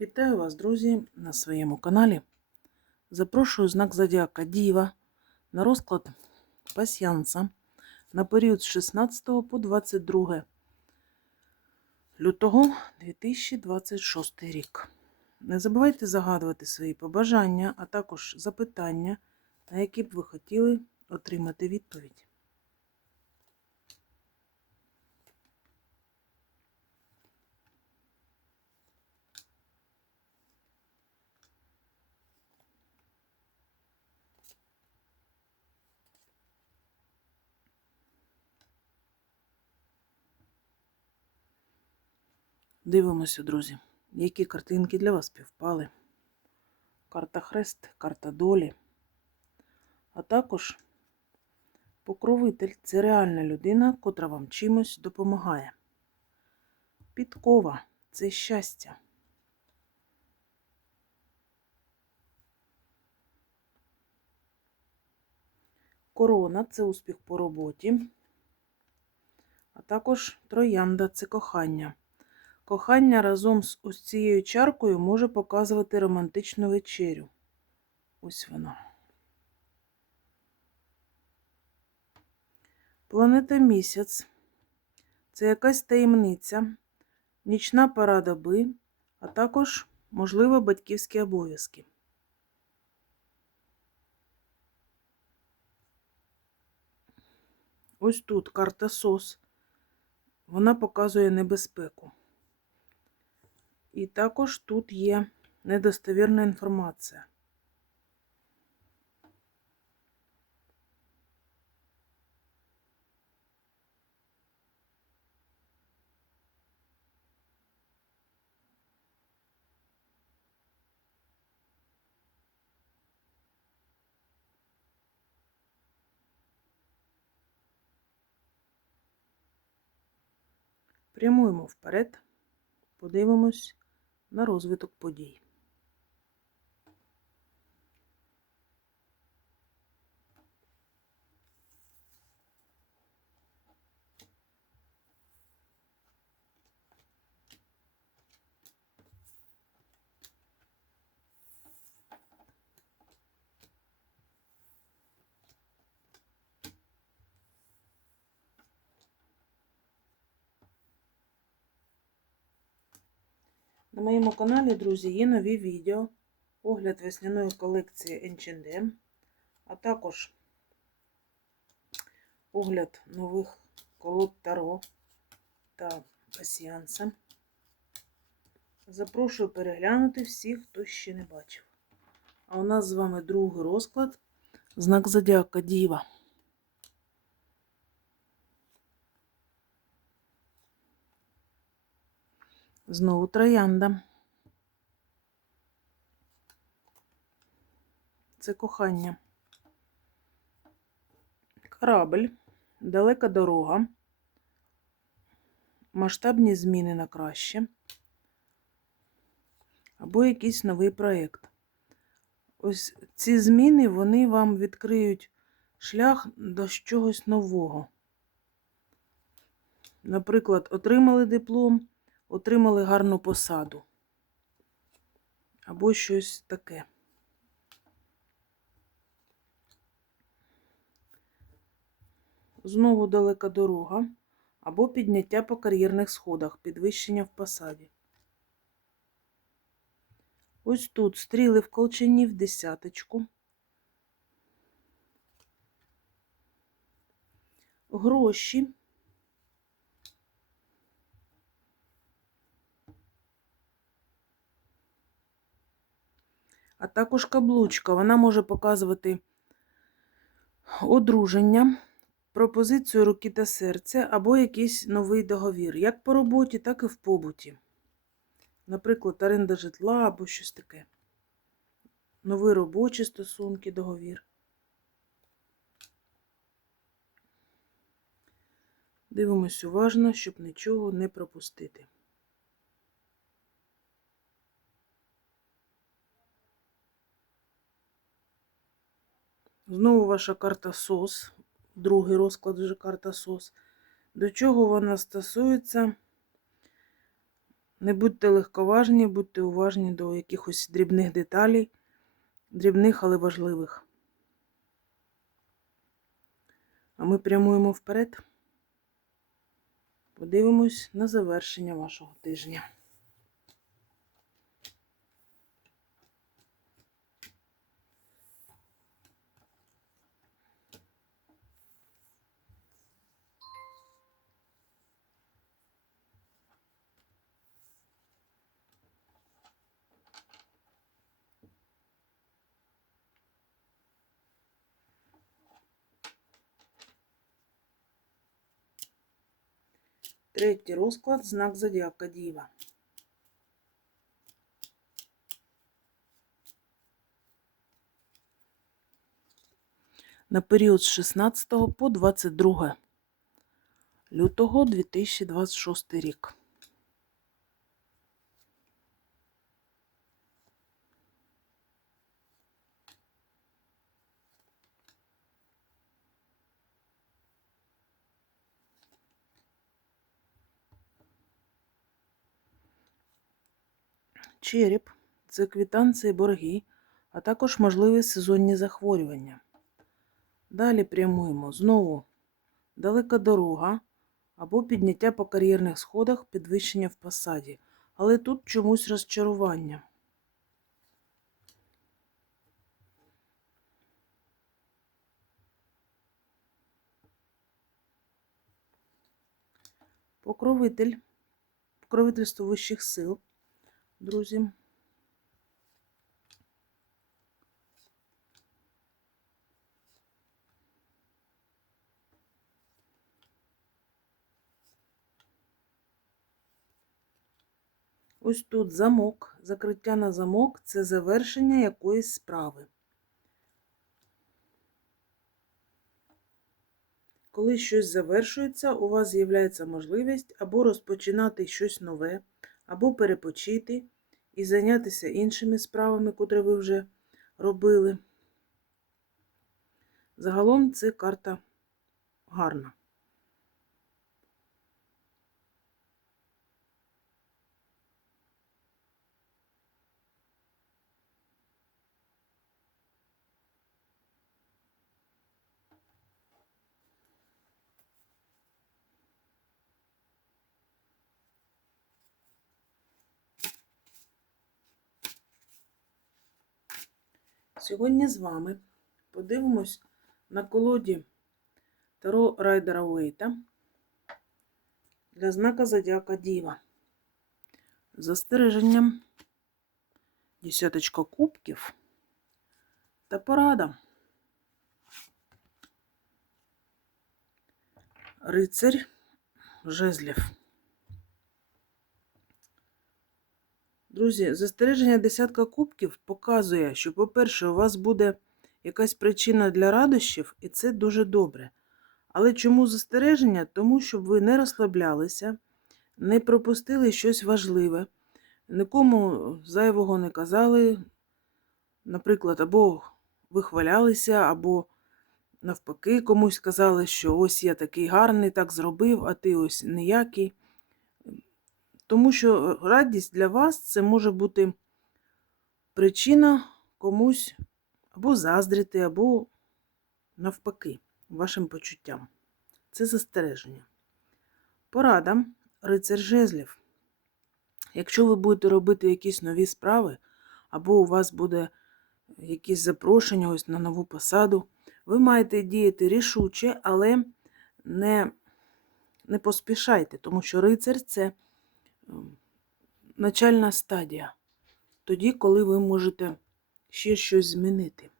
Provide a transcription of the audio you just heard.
Вітаю вас, друзі, на своєму каналі. Запрошую знак Зодіака Діва на розклад пасьянса на період з 16 по 22 лютого 2026 рік. Не забувайте загадувати свої побажання, а також запитання, на які б ви хотіли отримати відповідь. Дивимося, друзі, які картинки для вас співпали. Карта Хрест, карта долі. А також покровитель це реальна людина, котра вам чимось допомагає. Підкова це щастя. Корона це успіх по роботі. А також троянда це кохання. Кохання разом з ось цією чаркою може показувати романтичну вечерю. Ось вона. Планета місяць це якась таємниця, нічна пора доби, а також, можливо, батьківські обов'язки. Ось тут карта СОС. Вона показує небезпеку. І також тут є недостовірна інформація. Прямуємо вперед, подивимось на розвиток подій. На моєму каналі, друзі, є нові відео, огляд весняної колекції H&M, а також огляд нових колод Таро та пасіанса. Запрошую переглянути всіх, хто ще не бачив. А у нас з вами другий розклад, знак Зодіака Діва. Знову троянда. Це кохання. Корабль, далека дорога, масштабні зміни на краще, або якийсь новий проєкт. Ось ці зміни вони вам відкриють шлях до чогось нового. Наприклад, отримали диплом отримали гарну посаду. Або щось таке. Знову далека дорога, або підняття по кар'єрних сходах, підвищення в посаді. Ось тут стріли в колчані в десяточку. Гроші. А також каблучка. Вона може показувати одруження, пропозицію руки та серця або якийсь новий договір, як по роботі, так і в побуті. Наприклад, оренда житла або щось таке. Нові робочі стосунки, договір. Дивимось уважно, щоб нічого не пропустити. Знову ваша карта СОС, другий розклад вже карта СОС. До чого вона стосується? Не будьте легковажні, будьте уважні до якихось дрібних деталей, дрібних, але важливих. А ми прямуємо вперед. Подивимось на завершення вашого тижня. Третій розклад знак зодіака Діва. На період з 16 по 22 лютого 2026 рік. Череп це квітанції борги, а також можливі сезонні захворювання. Далі прямуємо знову далека дорога або підняття по кар'єрних сходах, підвищення в посаді. Але тут чомусь розчарування. Покровитель, покровительство вищих сил, друзі. Ось тут замок, закриття на замок це завершення якоїсь справи. Коли щось завершується, у вас з'являється можливість або розпочинати щось нове, або перепочити і зайнятися іншими справами, котрі ви вже робили. Загалом це карта гарна. Сьогодні з вами подивимось на колоді Таро Райдера Уейта для знака Зодіака Діва. Застереженням десяточка кубків та порада. Рицарь жезлів. Друзі, застереження десятка кубків показує, що, по-перше, у вас буде якась причина для радощів, і це дуже добре. Але чому застереження? Тому щоб ви не розслаблялися, не пропустили щось важливе, нікому зайвого не казали, наприклад, або вихвалялися, або навпаки, комусь казали, що ось я такий гарний, так зробив, а ти ось ніякий. Тому що радість для вас це може бути причина комусь або заздрити, або навпаки, вашим почуттям. Це застереження. Порада рицар жезлів. Якщо ви будете робити якісь нові справи, або у вас буде якісь запрошення ось на нову посаду, ви маєте діяти рішуче, але не, не поспішайте, тому що рицар це начальна стадія. Тоді, коли ви можете ще щось змінити.